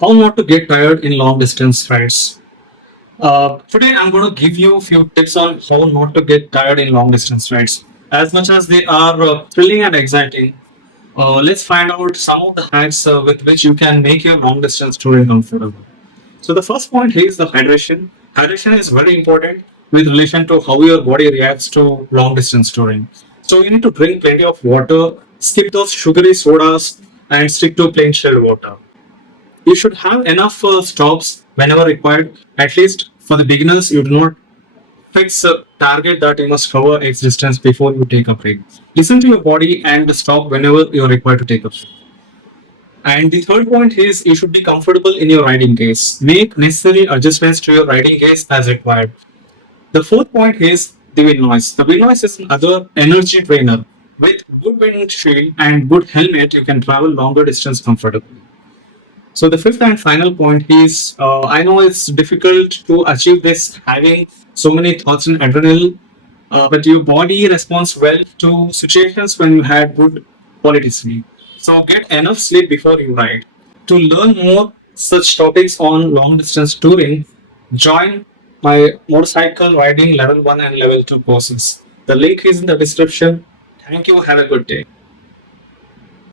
How not to get tired in long distance rides. Today, I'm going to give you a few tips on how not to get tired in long distance rides. As much as they are thrilling and exciting, let's find out some of the hacks with which you can make your long distance touring comfortable. So, the first point here is the hydration. Hydration is very important with relation to how your body reacts to long distance touring. So, you need to drink plenty of water, skip those sugary sodas, and stick to plain chilled water. You should have enough stops whenever required. At least for the beginners, you do not fix a target that you must cover X distance before you take a break. Listen to your body and stop whenever you are required to take a break. And the third point is you should be comfortable in your riding case. Make necessary adjustments to your riding case as required. The fourth point is the wind noise. The wind noise is another energy drainer. With good windshield and good helmet, you can travel longer distance comfortably. So the fifth and final point is, I know it's difficult to achieve this having so many thoughts and adrenaline, but your body responds well to situations when you had good quality sleep. So get enough sleep before you ride. To learn more such topics on long distance touring, join my motorcycle riding level 1 and level 2 courses. The link is in the description. Thank you. Have a good day.